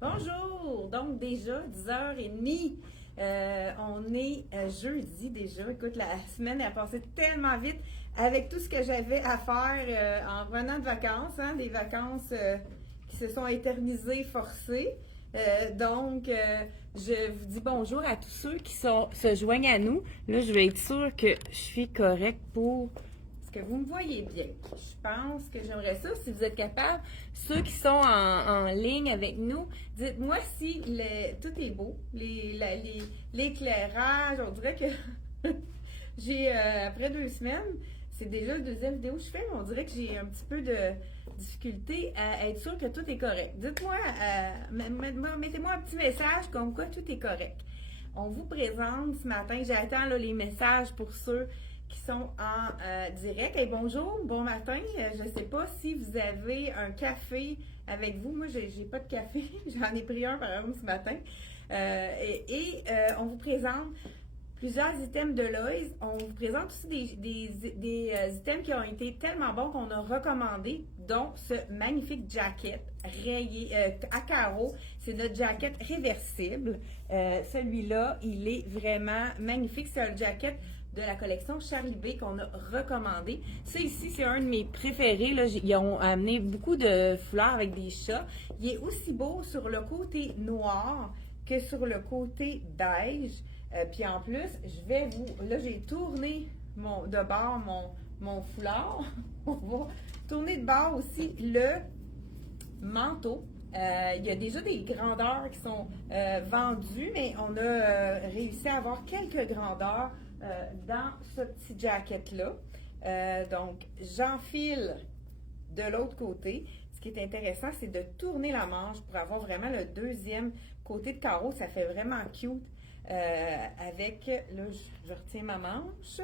Bonjour! Donc déjà 10h30, on est jeudi déjà. Écoute, la semaine a passé tellement vite avec tout ce que j'avais à faire en revenant de vacances, hein, des vacances qui se sont éternisées, forcées. Je vous dis bonjour à tous ceux qui se joignent à nous. Là, je vais être sûre que je suis correcte pour... Est-ce que vous me voyez bien? Je pense que j'aimerais ça, si vous êtes capable. Ceux qui sont en ligne avec nous, dites-moi si tout est beau. L'éclairage, on dirait que j'ai, après 2 semaines, c'est déjà la deuxième vidéo que je fais, mais on dirait que j'ai un petit peu de difficulté à être sûr que tout est correct. Dites-moi, mettez-moi un petit message comme quoi tout est correct. On vous présente ce matin, j'attends là, les messages pour ceux qui sont en direct. Et bonjour, bon matin. Je ne sais pas si vous avez un café avec vous. Moi, j'ai pas de café. J'en ai pris un par exemple ce matin. On vous présente plusieurs items de Lowe's. On vous présente aussi des items qui ont été tellement bons qu'on a recommandé, dont ce magnifique jacket rayé à carreaux. C'est notre jacket réversible. Celui-là, il est vraiment magnifique. C'est un jacket de la collection Charlie B qu'on a recommandé. Ça ici, c'est un de mes préférés. Là. Ils ont amené beaucoup de fleurs avec des chats. Il est aussi beau sur le côté noir que sur le côté beige. Puis en plus, là, j'ai tourné de bord mon foulard. On va tourner de bord aussi le manteau. Il y a déjà des grandeurs qui sont vendues, mais on a réussi à avoir quelques grandeurs dans ce petit jacket-là. Donc, j'enfile de l'autre côté. Ce qui est intéressant, c'est de tourner la manche pour avoir vraiment le deuxième côté de carreau. Ça fait vraiment cute. Là, je retiens ma manche.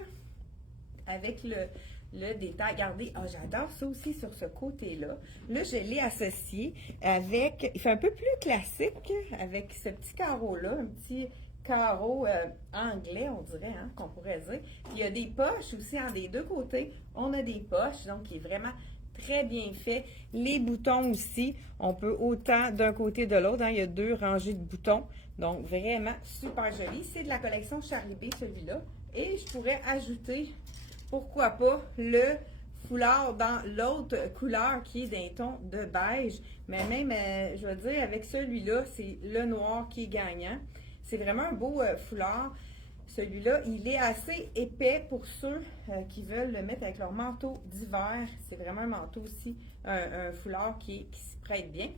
Avec le détail. Regardez, j'adore ça aussi sur ce côté-là. Là, je l'ai associé avec, il fait un peu plus classique avec ce petit carreau-là, un petit carreau anglais, on dirait, hein, qu'on pourrait dire. Puis, il y a des poches aussi, hein, des deux côtés. On a des poches, donc qui est vraiment très bien fait. Les boutons aussi, on peut autant d'un côté de l'autre. Hein, il y a 2 rangées de boutons. Donc, vraiment super joli. C'est de la collection Charlie B, celui-là. Et je pourrais ajouter, pourquoi pas, le foulard dans l'autre couleur qui est d'un ton de beige. Mais même, je veux dire, avec celui-là, c'est le noir qui est gagnant. C'est vraiment un beau foulard. Celui-là, il est assez épais pour ceux qui veulent le mettre avec leur manteau d'hiver. C'est vraiment un manteau aussi, un foulard qui s'y prête bien.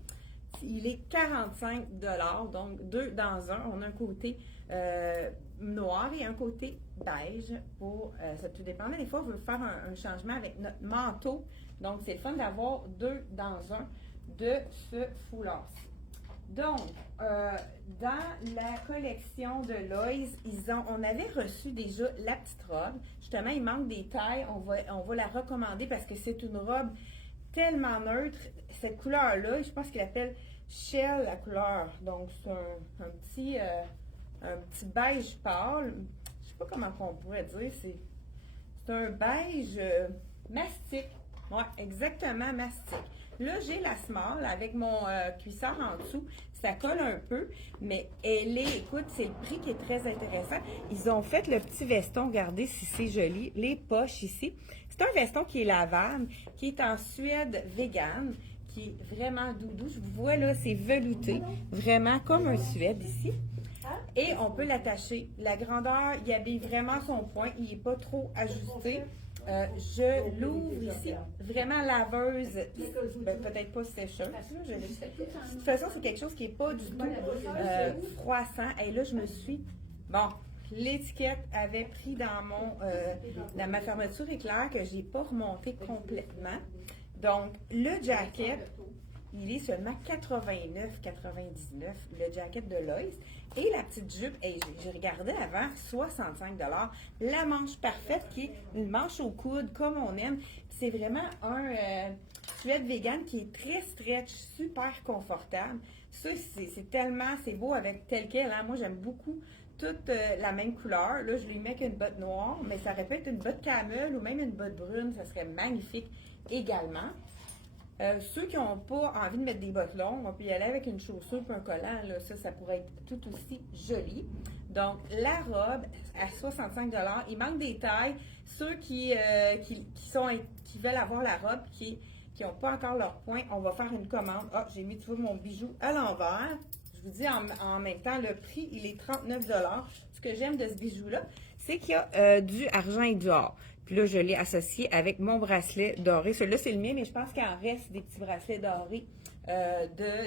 Il est 45 $, donc 2 dans un. On a un côté noir et un côté beige. Ça tout dépend. Des fois, on veut faire un changement avec notre manteau. Donc, c'est le fun d'avoir 2 dans un de ce foulard-ci. Donc, dans la collection de Lowe's, on avait reçu déjà la petite robe. Justement, il manque des tailles. On va la recommander parce que c'est une robe tellement neutre. Cette couleur-là, je pense qu'il appelle Shell la couleur. Donc, c'est un petit beige pâle. Je sais pas comment on pourrait dire. C'est un beige mastic. Oui, exactement, mastic. Là, j'ai la small avec mon cuissard en dessous. Ça colle un peu, mais écoute, c'est le prix qui est très intéressant. Ils ont fait le petit veston, regardez si c'est joli. Les poches ici. C'est un veston qui est lavable, qui est en suède vegan, qui est vraiment doudou. Je vous vois là, c'est velouté, vraiment comme un suède ici. Et on peut l'attacher. La grandeur, il habille vraiment son point. Il n'est pas trop ajusté. Je l'ouvre ici, vraiment laveuse, peut-être pas sécheuse. De toute façon, c'est quelque chose qui n'est pas du tout froissant. Et là, je me suis... Bon, l'étiquette avait pris dans ma fermeture éclair que je n'ai pas remonté complètement. Donc, le jacket, il est seulement 89,99, le jacket de Lowe's. Et la petite jupe, j'ai regardé avant, 65 $. La manche parfaite qui est une manche au coude comme on aime. C'est vraiment un suède vegan qui est très stretch, super confortable. Ça, c'est beau avec tel quel. Hein? Moi, j'aime beaucoup toute la même couleur. Là, je lui mets qu'une botte noire, mais ça aurait pu être une botte camel ou même une botte brune. Ça serait magnifique également. Ceux qui n'ont pas envie de mettre des bottes longues, on peut y aller avec une chaussure et un collant. Là, ça pourrait être tout aussi joli. Donc, la robe à 65 il manque des tailles. Ceux qui veulent avoir la robe, qui n'ont pas encore leur point, on va faire une commande. Ah, j'ai mis, tu vois, mon bijou à l'envers. Je vous dis en même temps, le prix, il est 39 Ce que j'aime de ce bijou-là, c'est qu'il y a du argent et du or. Puis là, je l'ai associé avec mon bracelet doré. Celui-là, c'est le mien, mais je pense qu'il en reste des petits bracelets dorés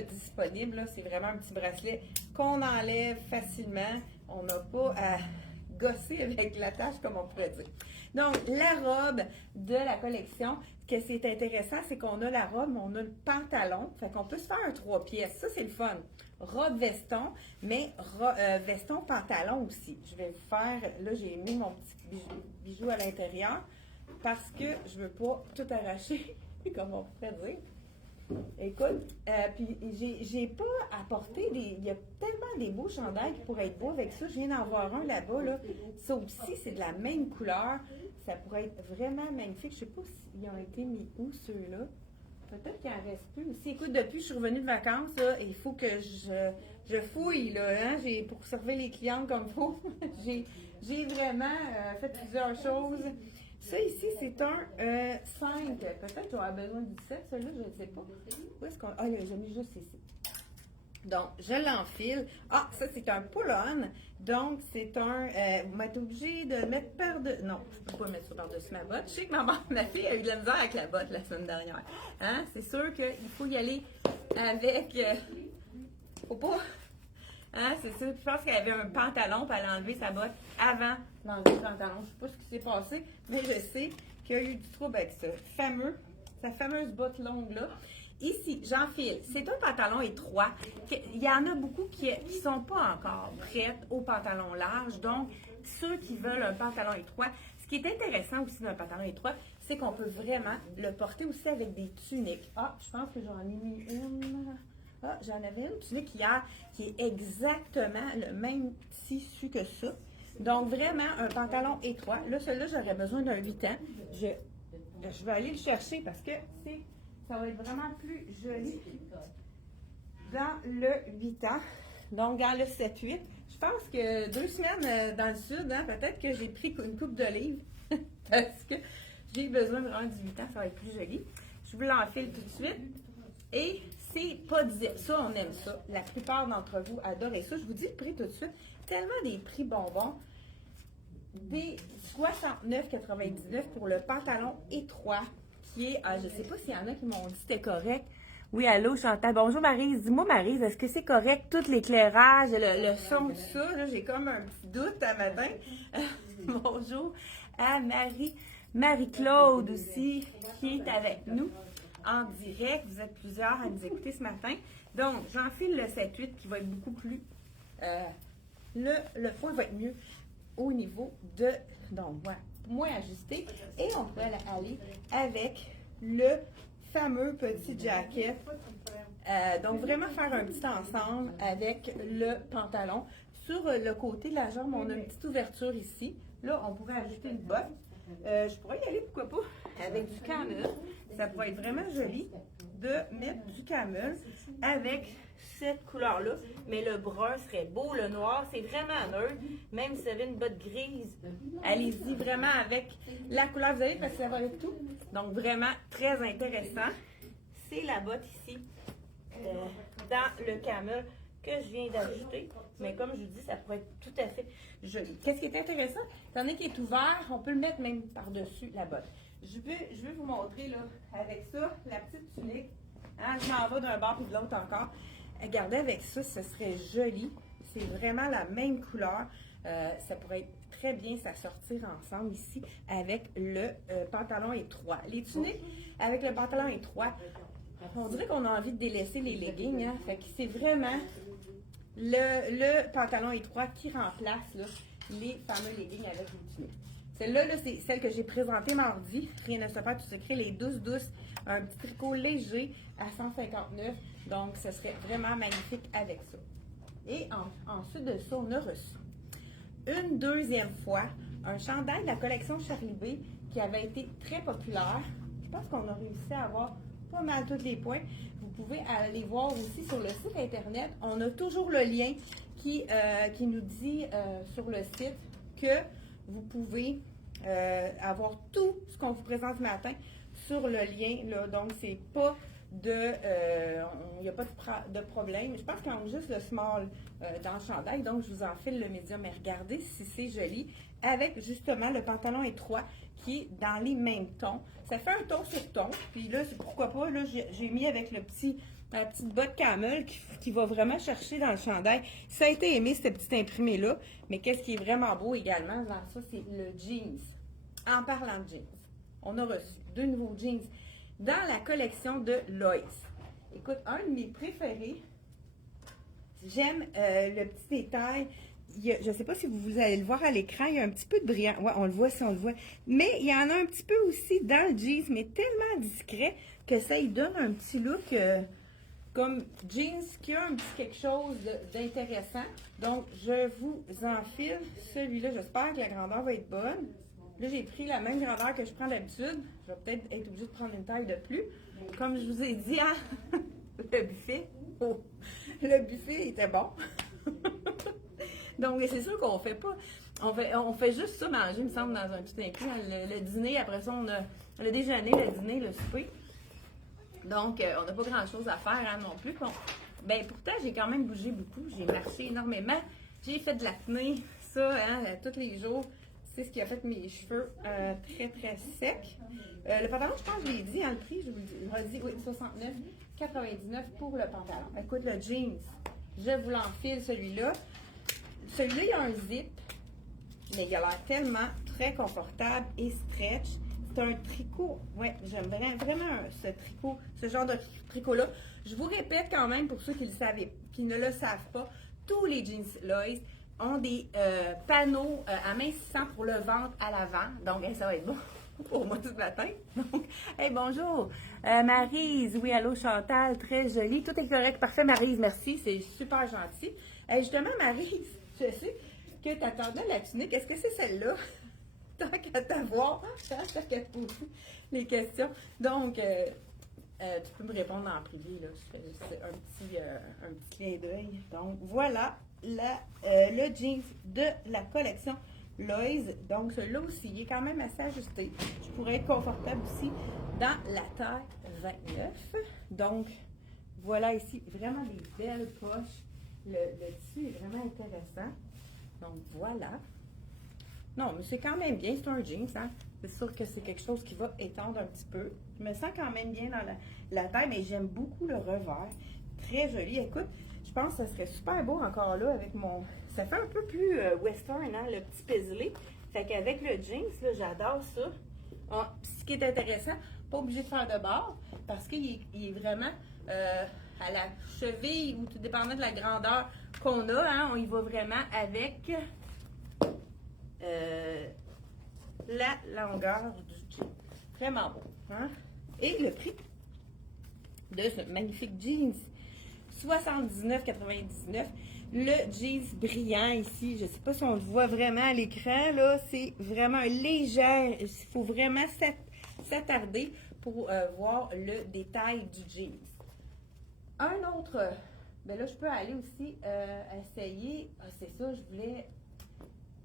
disponibles. Là. C'est vraiment un petit bracelet qu'on enlève facilement. On n'a pas à gosser avec l'attache, comme on pourrait dire. Donc, la robe de la collection, ce que c'est intéressant, c'est qu'on a la robe, mais on a le pantalon. Fait qu'on peut se faire un 3 pièces. Ça, c'est le fun. Robe veston, mais veston pantalon aussi. Je vais vous faire, là, j'ai mis mon petit bijou à l'intérieur parce que je veux pas tout arracher, comme on pourrait dire. Écoute, puis j'ai pas apporté il y a tellement des beaux chandails qui pourraient être beaux avec ça. Je viens d'en voir un là-bas, là. Ça aussi, c'est de la même couleur. Ça pourrait être vraiment magnifique. Je sais pas s'ils ont été mis où, ceux-là. Peut-être qu'il en reste plus aussi. Écoute, depuis que je suis revenue de vacances, là, il faut que je fouille, là, hein, pour servir les clientes comme il faut. j'ai vraiment fait plusieurs choses. Ça ici, c'est un 5. Peut-être que j'aurais besoin du 7, celui-là, je ne sais pas. Où est-ce qu'on... Ah, là, j'ai mis juste ici. Donc, je l'enfile. Ah, ça, c'est un pull-on. Donc, c'est un... vous m'êtes obligé de mettre par-dessus... Non, je ne peux pas mettre ça par-dessus ma botte. Je sais que ma fille a eu de la misère avec la botte la semaine dernière. Hein? C'est sûr qu'il faut y aller avec... faut pas... Hein, c'est ça. Je pense qu'elle avait un pantalon, puis elle a enlevé sa botte avant d'enlever le pantalon. Je ne sais pas ce qui s'est passé, mais je sais qu'il y a eu du trouble avec ça. Sa fameuse botte longue-là. Ici, j'enfile. C'est un pantalon étroit. Il y en a beaucoup qui ne sont pas encore prêtes au pantalon large. Donc, ceux qui veulent un pantalon étroit, ce qui est intéressant aussi d'un pantalon étroit, c'est qu'on peut vraiment le porter aussi avec des tuniques. Ah, je pense que j'en ai mis une. Ah, j'en avais une tunique hier qui est exactement le même tissu que ça. Donc, vraiment, un pantalon étroit. Là, celui-là, j'aurais besoin d'un 8 ans. Je vais aller le chercher parce que ça va être vraiment plus joli dans le 8 ans. Donc, dans le 7-8. Je pense que 2 semaines dans le sud, hein, peut-être que j'ai pris une coupe d'olive parce que j'ai besoin vraiment du 8 ans. Ça va être plus joli. Je vous l'enfile tout de suite. Et c'est pas de zip. Ça, on aime ça. La plupart d'entre vous adorent ça. Je vous dis le prix tout de suite. Tellement des prix bonbons. Des 69,99 pour le pantalon étroit qui est, je sais pas s'il y en a qui m'ont dit que c'était correct. Oui, allô, Chantal. Bonjour, Maryse. Dis-moi, Maryse, est-ce que c'est correct, tout l'éclairage, le son, tout ça? Là, j'ai comme un petit doute à matin. Bonjour à Marie-Claude aussi, qui est avec nous en direct. Vous êtes plusieurs à nous écouter ce matin. Donc, j'enfile le 7-8 qui va être beaucoup plus... le point va être mieux au niveau de... Donc, voilà, moins ajusté. Et on peut aller avec le fameux petit jacket. Donc, vraiment faire un petit ensemble avec le pantalon. Sur le côté de la jambe, on a une petite ouverture ici. Là, on pourrait ajouter une botte. Je pourrais y aller, pourquoi pas, avec du camel. Ça pourrait être vraiment joli de mettre du camel avec cette couleur-là. Mais le brun serait beau, le noir, c'est vraiment neutre. Même si vous avez une botte grise, allez-y vraiment avec la couleur que vous avez parce que ça va avec tout. Donc, vraiment très intéressant. C'est la botte ici, dans le camel que je viens d'ajouter. Mais comme je vous dis, ça pourrait être tout à fait joli. Qu'est-ce qui est intéressant? Étant donné qu'il est ouvert, on peut le mettre même par-dessus la botte. Je vais vous montrer là, avec ça, la petite tunique. Hein, je m'en vais d'un bord puis de l'autre encore. Regardez, avec ça, ce serait joli. C'est vraiment la même couleur. Ça pourrait être très bien s'assortir ensemble ici avec le pantalon étroit. Les tuniques avec le pantalon étroit, on dirait qu'on a envie de délaisser les leggings. Hein? Fait que c'est vraiment le pantalon étroit qui remplace là, les fameux leggings avec les tuniques. Celle-là, là, c'est celle que j'ai présentée mardi. Rien ne se fait tout secret. Les douces. Un petit tricot léger à 159. Donc, ce serait vraiment magnifique avec ça. Et ensuite de ça, on a reçu une deuxième fois un chandail de la collection Charlie B qui avait été très populaire. Je pense qu'on a réussi à avoir pas mal tous les points. Vous pouvez aller voir aussi sur le site Internet. On a toujours le lien qui nous dit sur le site que vous pouvez avoir tout ce qu'on vous présente ce matin sur le lien. Là. Donc, c'est pas il n'y a pas de problème. Je pense qu'il manque juste le small dans le chandail. Donc, je vous enfile le médium. Mais regardez si c'est joli. Avec justement le pantalon étroit qui est dans les mêmes tons. Ça fait un ton sur ton. Puis là, pourquoi pas, là, j'ai mis avec la petite botte camel qui va vraiment chercher dans le chandail. Ça a été aimé, cette petite imprimée-là. Mais qu'est-ce qui est vraiment beau également dans ça, c'est le jeans. En parlant de jeans, on a reçu 2 nouveaux jeans dans la collection de Lois. Écoute, un de mes préférés, j'aime le petit détail. Je ne sais pas si vous allez le voir à l'écran, il y a un petit peu de brillant. Ouais, on le voit si on le voit. Mais il y en a un petit peu aussi dans le jeans, mais tellement discret que ça lui donne un petit look comme jeans qui a un petit quelque chose d'intéressant. Donc, je vous enfile celui-là. J'espère que la grandeur va être bonne. Là, j'ai pris la même grandeur que je prends d'habitude. Je vais peut-être être obligée de prendre une taille de plus. Comme je vous ai dit, hein, le buffet. Oh, le buffet était bon. Donc, c'est sûr qu'on fait pas. On fait juste ça manger, il me semble, dans un petit inclus. Le dîner, après ça, on a le déjeuner, le dîner, le souper. Donc, on n'a pas grand-chose à faire hein, non plus. Bon, ben, pourtant, j'ai quand même bougé beaucoup. J'ai marché énormément. J'ai fait de l'acné, ça, hein, tous les jours. C'est ce qui a fait mes cheveux très, très secs. Le pantalon, je pense que je l'ai dit, hein, le prix, je vous le redis, oui, 69,99 pour le pantalon. Écoute, le jeans, je vous l'enfile, celui-là. Celui-là, il y a un zip, mais il a l'air tellement très confortable et stretch. C'est un tricot. Ouais, j'aime vraiment ce tricot, ce genre de tricot-là. Je vous répète quand même, pour ceux qui ne le savent pas, tous les jeans Lois ont des panneaux amincissants pour le ventre à l'avant. Donc, ça va être bon pour moi tout matin. Donc, hey, bonjour. Maryse, oui, allô Chantal, très jolie. Tout est correct, parfait Maryse, merci, c'est super gentil. Justement, Maryse, je sais que tu attendais la tunique. Est-ce que c'est celle-là? Tant qu'à t'avoir, tant qu'à te poser les questions. Donc, tu peux me répondre en privé, là. C'est un petit clin d'œil. Donc, voilà le jeans de la collection Lois. Donc, celui-là aussi, il est quand même assez ajusté. Je pourrais être confortable aussi dans la taille 29. Donc, voilà ici, vraiment des belles poches. Le tissu est vraiment intéressant. Donc, voilà. Non, mais c'est quand même bien, c'est un jeans, hein? C'est sûr que c'est quelque chose qui va étendre un petit peu. Je me sens quand même bien dans la taille, mais j'aime beaucoup le revers. Très joli. Écoute, je pense que ça serait super beau encore là avec mon... Ça fait un peu plus western, hein, le petit paisley. Fait qu'avec le jeans, là, j'adore ça. Ah, ce qui est intéressant, pas obligé de faire de bord, parce qu'il est vraiment à la cheville, ou tout dépendant de la grandeur qu'on a, hein, on y va vraiment avec... la longueur du jean. Vraiment beau. Hein? Et le prix de ce magnifique jeans, 79,99. Le jeans brillant ici, je ne sais pas si on le voit vraiment à l'écran, là, c'est vraiment léger. Il faut vraiment s'attarder pour voir le détail du jeans. Un autre, ben là, je peux aller aussi essayer. Ah, c'est ça, je voulais.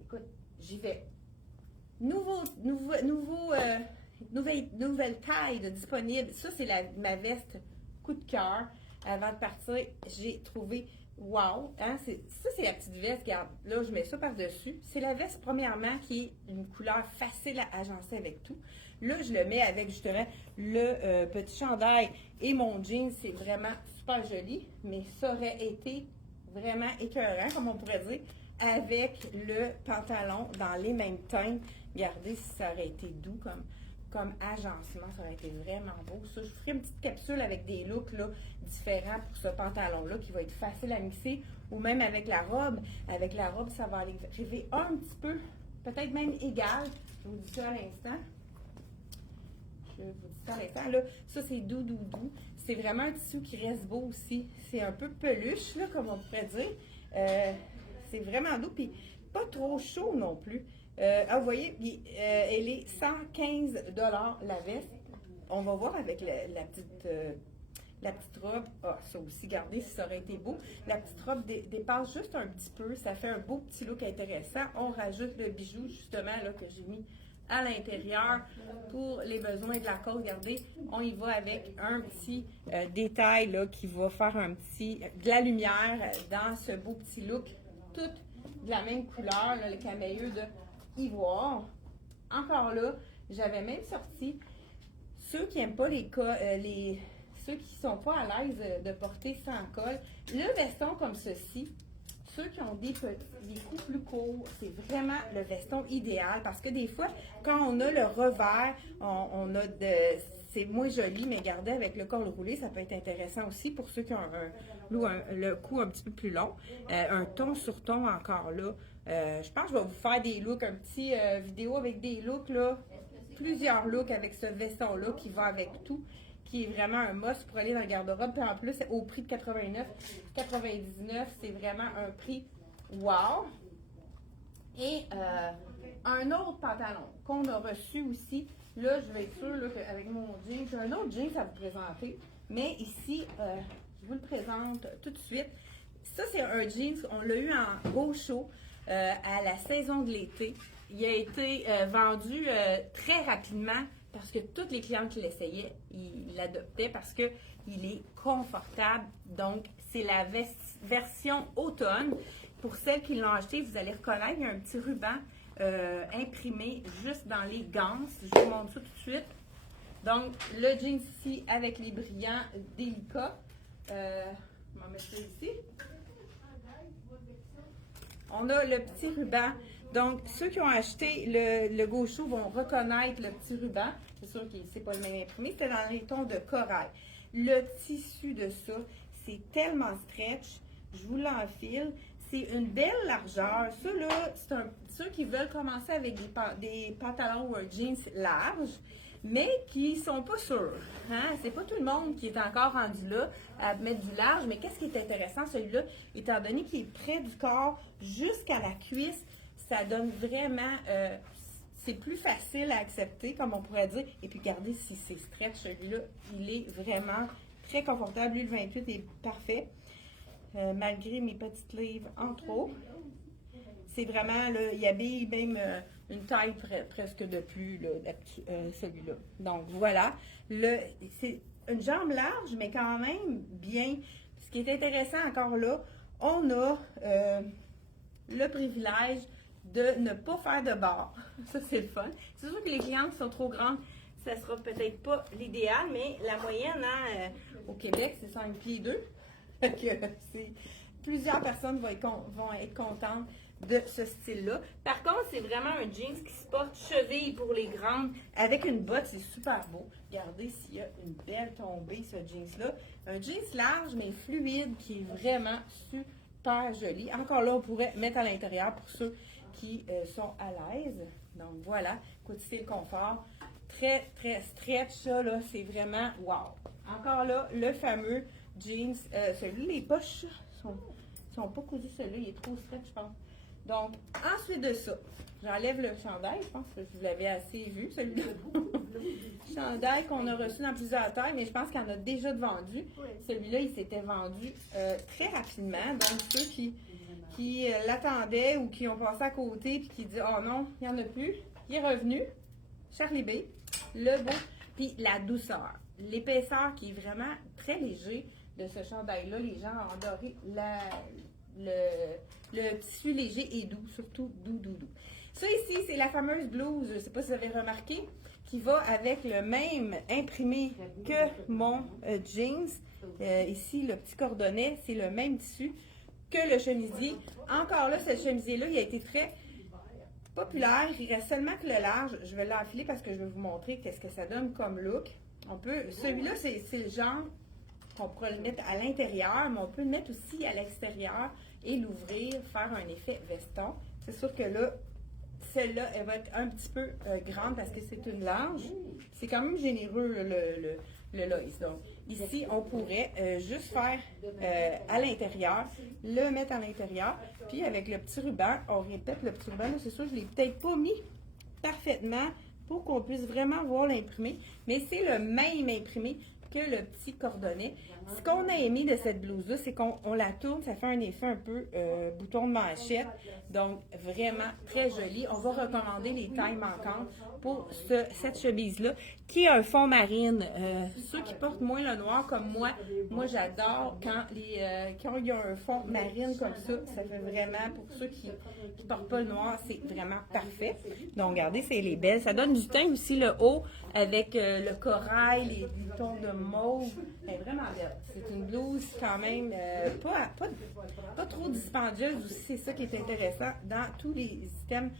Écoute, j'y vais. Nouvelle taille de disponible. Ça, c'est ma veste coup de cœur. Avant de partir, j'ai trouvé wow. Hein, ça, c'est la petite veste. Regarde, là, je mets ça par-dessus. C'est la veste, premièrement, qui est une couleur facile à agencer avec tout. Là, je le mets avec justement le petit chandail et mon jean. C'est vraiment super joli. Mais ça aurait été vraiment écœurant, comme on pourrait dire, avec le pantalon dans les mêmes teintes. Regardez si ça aurait été doux comme agencement, ça aurait été vraiment beau. Ça, je ferai une petite capsule avec des looks là, différents pour ce pantalon-là qui va être facile à mixer, ou même avec la robe. Avec la robe, ça va arriver un petit peu, peut-être même égal. Je vous dis ça à l'instant. Là, ça, c'est doux, doux, doux. C'est vraiment un tissu qui reste beau aussi. C'est un peu peluche, là, comme on pourrait dire. C'est vraiment doux, puis pas trop chaud non plus. Vous voyez, elle est 115 $ la veste. on va voir avec la petite robe. Ah, ça aussi, regardez si ça aurait été beau. La petite robe dépasse juste un petit peu. Ça fait un beau petit look intéressant. On rajoute le bijou, justement, là, que j'ai mis à l'intérieur pour les besoins de la côte. Regardez, on y va avec un petit détail là, qui va faire de la lumière dans ce beau petit look. Toutes de la même couleur, là, le camélieux de ivoire. Encore là, j'avais même sorti ceux qui n'aiment pas ceux qui sont pas à l'aise de porter sans col. Le veston comme ceci, ceux qui ont des coups plus courts, c'est vraiment le veston idéal parce que des fois, quand on a le revers, c'est moins joli, mais gardé avec le col roulé, ça peut être intéressant aussi pour ceux qui ont le cou un petit peu plus long. Un ton sur ton encore là. Je pense que je vais vous faire des looks, un petit vidéo avec des looks là, plusieurs looks avec ce veston-là qui va avec tout, qui est vraiment un must pour aller dans le garde-robe. Puis en plus, au prix de 89,99, c'est vraiment un prix wow. Et un autre pantalon qu'on a reçu aussi, là, je vais être sûre là, qu'avec mon jean, j'ai un autre jean à vous présenter, mais ici, je vous le présente tout de suite. Ça, c'est un jeans, on l'a eu en beau show à la saison de l'été. Il a été vendu très rapidement parce que toutes les clientes qui l'essayaient, ils l'adoptaient parce qu'il est confortable. Donc, c'est la version automne. Pour celles qui l'ont acheté, vous allez reconnaître, il y a un petit ruban imprimé juste dans les ganses. Je vous montre ça tout de suite. Donc, le jeans ici avec les brillants délicats. Je vais mettre ça ici. On a le petit ruban. Donc, ceux qui ont acheté le gaucho vont reconnaître le petit ruban. C'est sûr que c'est pas le même imprimé. C'était dans les tons de corail. Le tissu de ça, c'est tellement stretch. Je vous l'enfile. C'est une belle largeur. Ça, là, c'est ceux qui veulent commencer avec des pantalons ou un jeans large, mais qui sont pas sûrs. Hein? C'est pas tout le monde qui est encore rendu là à mettre du large, mais qu'est-ce qui est intéressant, celui-là, étant donné qu'il est près du corps jusqu'à la cuisse, ça donne vraiment, c'est plus facile à accepter, comme on pourrait dire. Et puis, regardez si c'est stretch, celui-là, il est vraiment très confortable. Lui, le 28 est parfait, malgré mes petites livres en trop. C'est vraiment, là, il habille même une taille presque de plus, là, celui-là. Donc, voilà. C'est une jambe large, mais quand même bien. Ce qui est intéressant encore là, on a le privilège de ne pas faire de barre. Ça, c'est le fun. C'est sûr que les clientes qui sont trop grandes, ça sera peut-être pas l'idéal, mais la moyenne hein, au Québec, c'est 5 pieds 2. Plusieurs personnes vont être contentes de ce style-là. Par contre, c'est vraiment un jeans qui se porte cheville pour les grandes avec une botte, c'est super beau. Regardez s'il y a une belle tombée, ce jeans-là. Un jeans large, mais fluide, qui est vraiment super joli. Encore là, on pourrait mettre à l'intérieur pour ceux qui sont à l'aise. Donc voilà, écoutez le confort. Très, très stretch, ça, là, c'est vraiment wow. Encore là, le fameux jeans. Celui-là, les poches sont pas cousues, celui-là, il est trop stretch, je pense. Donc, ensuite de ça, j'enlève le chandail. Je pense que vous l'avez assez vu, celui-là. Chandail qu'on a reçu dans plusieurs tailles, mais je pense qu'il y en a déjà de vendu. Celui-là, il s'était vendu très rapidement. Donc, ceux qui l'attendaient ou qui ont passé à côté puis qui disent « Oh non, il n'y en a plus », il est revenu. Charlie B, le beau, puis la douceur. L'épaisseur qui est vraiment très léger de ce chandail-là. Les gens ont adoré le tissu léger et doux, surtout doux. Ça ici, c'est la fameuse blouse, je ne sais pas si vous avez remarqué, qui va avec le même imprimé que mon jeans. Ici, le petit cordonnet, c'est le même tissu que le chemisier. Encore là, ce chemisier-là, il a été très populaire. Il reste seulement que le large. Je vais l'enfiler parce que je vais vous montrer qu'est-ce que ça donne comme look. Celui-là, c'est le genre qu'on pourrait le mettre à l'intérieur, mais on peut le mettre aussi à l'extérieur et l'ouvrir, faire un effet veston. C'est sûr que là, celle-là, elle va être un petit peu grande parce que c'est une large. C'est quand même généreux, le Lois. Donc, ici, on pourrait juste faire à l'intérieur, le mettre à l'intérieur. Puis, avec le petit ruban, on répète le petit ruban. Là, c'est sûr, je ne l'ai peut-être pas mis parfaitement pour qu'on puisse vraiment voir l'imprimé. Mais c'est le même imprimé que le petit cordonnet. Ce qu'on a aimé de cette blouse-là, c'est qu'on la tourne, ça fait un effet un peu bouton de manchette. Donc, vraiment très joli. On va recommander les tailles manquantes pour cette chemise-là, qui est un fond marine. Ceux qui portent moins le noir comme moi j'adore quand il y a un fond marine comme ça fait vraiment, pour ceux qui ne portent pas le noir, c'est vraiment parfait. Donc, regardez, c'est les belles. Ça donne du teint aussi, le haut, avec le corail, les tons de mauve. Elle est vraiment belle. C'est une blouse quand même pas trop dispendieuse aussi. C'est ça qui est intéressant dans tous les items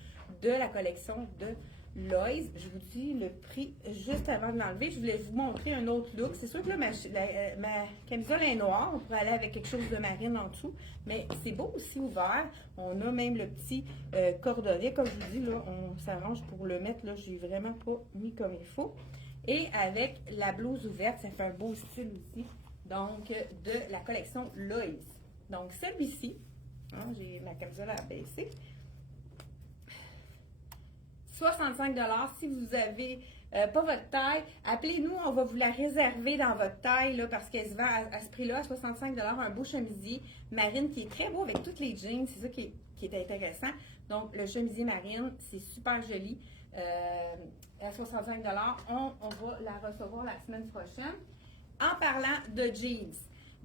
de la collection de Lois. Je vous dis le prix juste avant de l'enlever. Je voulais vous montrer un autre look. C'est sûr que là, ma camisole est noire. On pourrait aller avec quelque chose de marine en dessous. Mais c'est beau aussi ouvert. On a même le petit cordonnet. Comme je vous dis, là, on s'arrange pour le mettre. Là, je l'ai vraiment pas mis comme il faut. Et avec la blouse ouverte, ça fait un beau style aussi. Donc, de la collection Lois. Donc, celui-ci, hein, j'ai ma camisole à baisser. 65 $. Si vous n'avez pas votre taille, appelez-nous, on va vous la réserver dans votre taille là, parce qu'elle se vend à ce prix-là, à 65 $, un beau chemisier marine qui est très beau avec toutes les jeans, c'est ça qui est intéressant. Donc, le chemisier marine, c'est super joli. À 65 $, on va la recevoir la semaine prochaine. En parlant de jeans,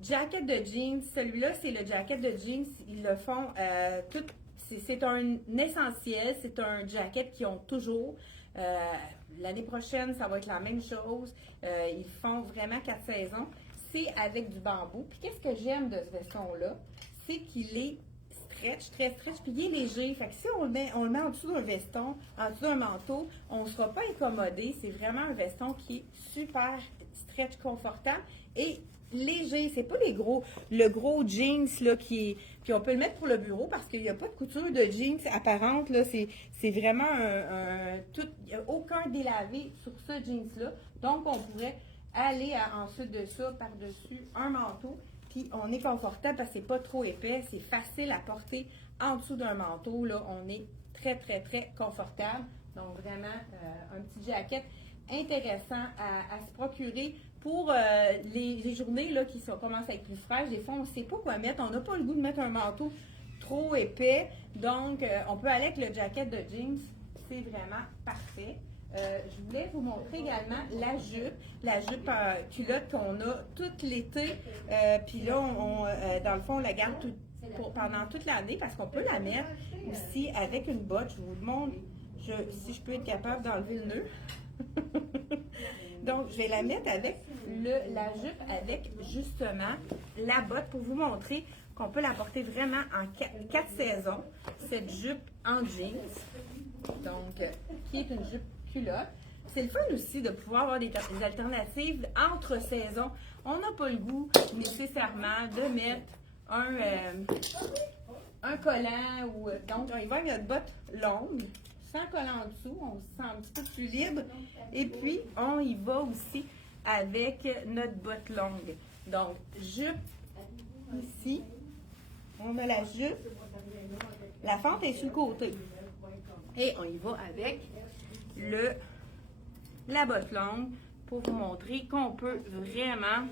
jacket de jeans, celui-là, c'est le jacket de jeans, ils le font tout. C'est un essentiel, c'est un jacket qu'ils ont toujours. L'année prochaine, ça va être la même chose. Ils font vraiment 4 saisons. C'est avec du bambou. Puis qu'est-ce que j'aime de ce veston-là? C'est qu'il est stretch, très stretch, puis il est léger. Fait que si on le met en dessous d'un veston, en dessous d'un manteau, on ne sera pas incommodé. C'est vraiment un veston qui est super stretch, confortable et léger. C'est pas le gros jeans là qui est. Puis on peut le mettre pour le bureau parce qu'il n'y a pas de couture de jeans apparente. Là, c'est vraiment il n'y a aucun délavé sur ce jeans-là. Donc on pourrait aller ensuite de ça par-dessus un manteau. Puis on est confortable parce que c'est pas trop épais. C'est facile à porter en dessous d'un manteau. Là, on est très, très, très confortable. Donc vraiment un petit jacket intéressant à se procurer pour les journées là, qui commencent à être plus fraîches. Des fois, on ne sait pas quoi mettre. On n'a pas le goût de mettre un manteau trop épais. Donc, on peut aller avec le jacket de jeans. C'est vraiment parfait. Je voulais vous montrer également la jupe culotte qu'on a tout l'été. Puis là, dans le fond, on la garde pendant toute l'année parce qu'on peut la mettre aussi avec une botte. Je vous demande si je peux être capable d'enlever le nœud. Donc, je vais la mettre avec la jupe avec justement la botte pour vous montrer qu'on peut la porter vraiment en 4 saisons. Cette jupe en jeans, donc qui est une jupe culotte. C'est le fun aussi de pouvoir avoir des alternatives entre saisons. On n'a pas le goût nécessairement de mettre un collant donc on y va avec notre botte longue. Sans collant en dessous, on se sent un petit peu plus libre. Et puis, on y va aussi avec notre botte longue. Donc, jupe ici. On a la jupe. La fente est sur le côté. Et on y va avec la botte longue pour vous montrer qu'on peut vraiment...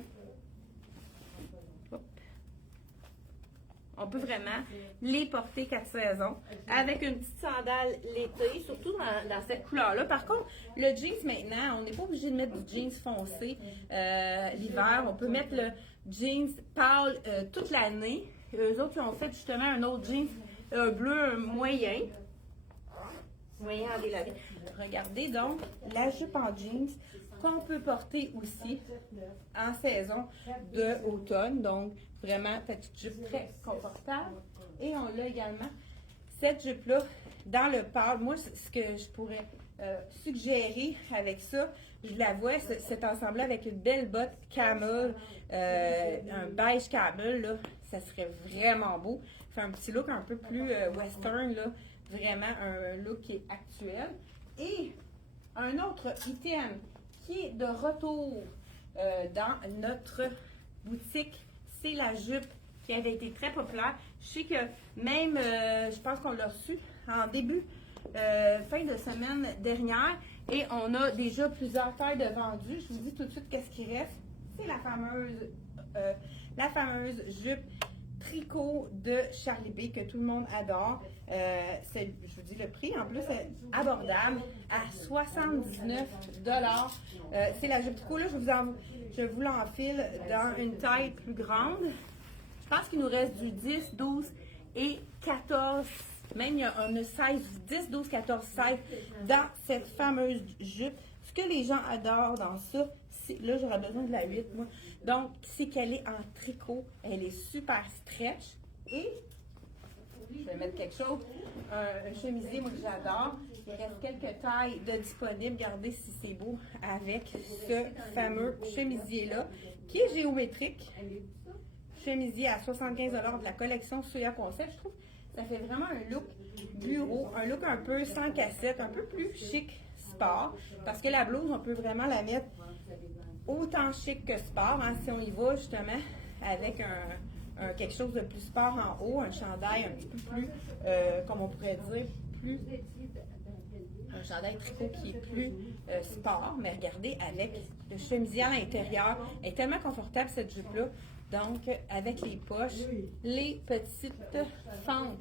On peut vraiment les porter 4 saisons avec une petite sandale l'été, surtout dans cette couleur-là. Par contre, le jeans maintenant, on n'est pas obligé de mettre du jeans foncé l'hiver. On peut mettre le jeans pâle toute l'année. Eux autres, ils ont fait justement un autre jeans bleu moyen en délavé. Regardez donc la jupe en jeans qu'on peut porter aussi en saison d'automne. Donc, vraiment, petite jupe très confortable. Et on a également cette jupe-là dans le pâle. Moi, ce que je pourrais suggérer avec ça, je la vois, cet ensemble-là avec une belle botte camel, un beige camel, là, ça serait vraiment beau. Fait un petit look un peu plus western, là, vraiment un look qui est actuel. Et un autre item qui est de retour dans notre boutique, c'est la jupe qui avait été très populaire. Je sais que même, je pense qu'on l'a reçu en début fin de semaine dernière et on a déjà plusieurs tailles de vendues. Je vous dis tout de suite qu'est-ce qui reste. C'est la fameuse jupe tricot de Charlie B que tout le monde adore. Je vous dis le prix, en plus, c'est abordable à 79 $. C'est la jupe tricot. Là, je vous l'enfile dans une taille plus grande. Je pense qu'il nous reste du 10, 12 et 14. Même, on a 16, 10, 12, 14, 16 dans cette fameuse jupe. Ce que les gens adorent dans ça, là, j'aurais besoin de la 8, moi. Donc, c'est qu'elle est en tricot. Elle est super stretch. Et, je vais mettre quelque chose, un chemisier, moi, que j'adore. Il reste quelques tailles de disponibles. Regardez si c'est beau avec ce fameux chemisier-là, qui est géométrique. Chemisier à 75 $ de la collection Soya Concept. Je trouve que ça fait vraiment un look bureau, un look un peu sans cassette, un peu plus chic, sport. Parce que la blouse, on peut vraiment la mettre autant chic que sport, hein, si on y va justement avec quelque chose de plus sport en haut, un chandail un petit peu plus, comme on pourrait dire, un chandail tricot qui est plus sport, mais regardez, avec le chemisier à l'intérieur, elle est tellement confortable cette jupe-là. Donc, avec les poches, les petites fentes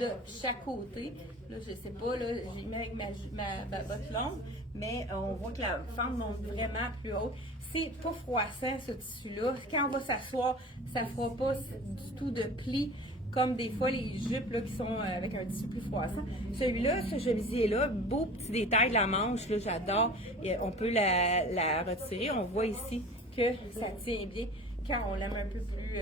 de chaque côté. Là, je sais pas, là, j'ai mis avec ma botte longue, mais on voit que la fente monte vraiment plus haute. C'est pas froissant, ce tissu-là. Quand on va s'asseoir, ça ne fera pas du tout de plis, comme des fois les jupes là, qui sont avec un tissu plus froissant. Celui-là, ce chemisier-là, beau petit détail de la manche, là, j'adore. On peut la retirer. On voit ici que ça tient bien. Quand on l'aime un peu plus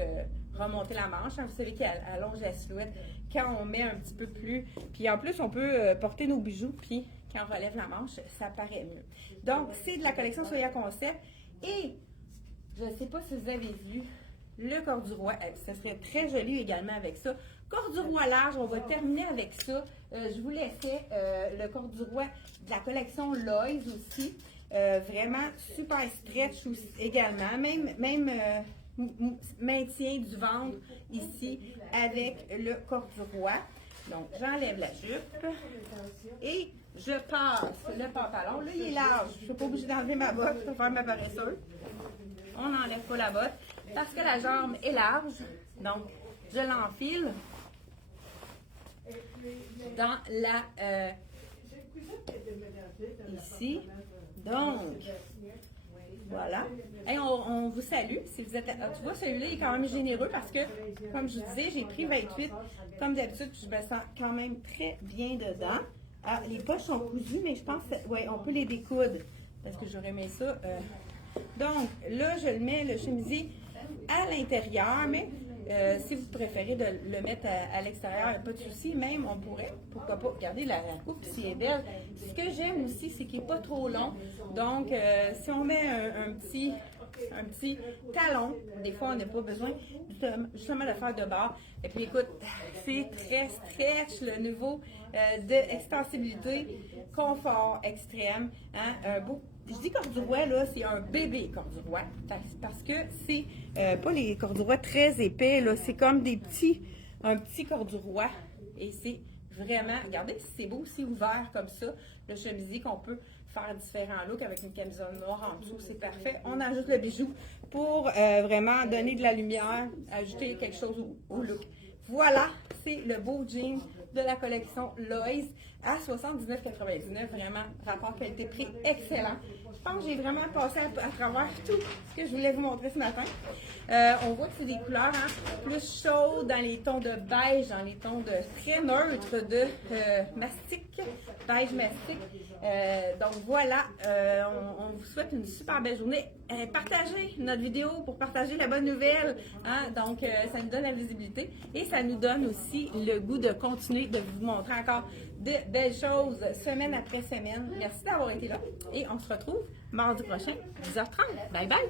remonter la manche, hein, vous savez qu'elle allonge la silhouette. Quand on met un petit peu plus, puis en plus on peut porter nos bijoux, puis quand on relève la manche, ça paraît mieux. Donc c'est de la collection Soya Concept et je ne sais pas si vous avez vu le corduroy, ça serait très joli également avec ça. Corduroy large, on va terminer avec ça. Je vous laissais le corduroy de la collection Lois aussi. Vraiment super stretch aussi, également. Même maintien du ventre ici avec le corduroy. Donc, j'enlève la jupe et je passe le pantalon. Là, il est large. Je ne suis pas obligée d'enlever ma botte. Je peux faire ma paresseuse. On n'enlève pas la botte parce que la jambe est large. Donc, je l'enfile dans la... ici. Donc, voilà. Et on vous salue. Si vous êtes, tu vois, celui-là est quand même généreux parce que, comme je vous disais, j'ai pris 28 comme d'habitude, puis je me sens quand même très bien dedans. Ah, les poches sont cousues, mais je pense que, ouais, on peut les découdre parce que j'aurais aimé ça. Donc, là, je le mets, le chemisier, à l'intérieur, mais si vous préférez de le mettre à l'extérieur, il n'y a pas de souci. Même, on pourrait, pourquoi pas, regardez la coupe, si elle est belle. Ce que j'aime aussi, c'est qu'il n'est pas trop long. Donc, si on met un petit talon, des fois, on n'a pas besoin justement de faire de barre. Et puis, écoute, c'est très stretch, le niveau d'extensibilité, confort extrême, hein, un beau. Je dis corduroy, là, c'est un bébé corduroy, parce que c'est pas les corduroys très épais, là, c'est comme un petit corduroy, et c'est vraiment, regardez, c'est beau aussi ouvert comme ça, le chemisier qu'on peut faire différents looks avec une camisole noire en dessous, c'est parfait. On ajoute le bijou pour vraiment donner de la lumière, ajouter quelque chose au look. Voilà, c'est le beau jean de la collection Lois à 79,99. Vraiment, rapport qualité-prix excellent. Je pense que j'ai vraiment passé à travers tout ce que je voulais vous montrer ce matin. On voit que c'est des couleurs plus chaudes dans les tons de beige, dans les tons de très neutres de mastic, beige mastic. Donc voilà, on vous souhaite une super belle journée. Partagez notre vidéo pour partager la bonne nouvelle. Hein? Donc ça nous donne la visibilité et ça nous donne aussi le goût de continuer de vous montrer encore de belles choses semaine après semaine. Merci d'avoir été là et on se retrouve mardi prochain, 10h30. Bye bye!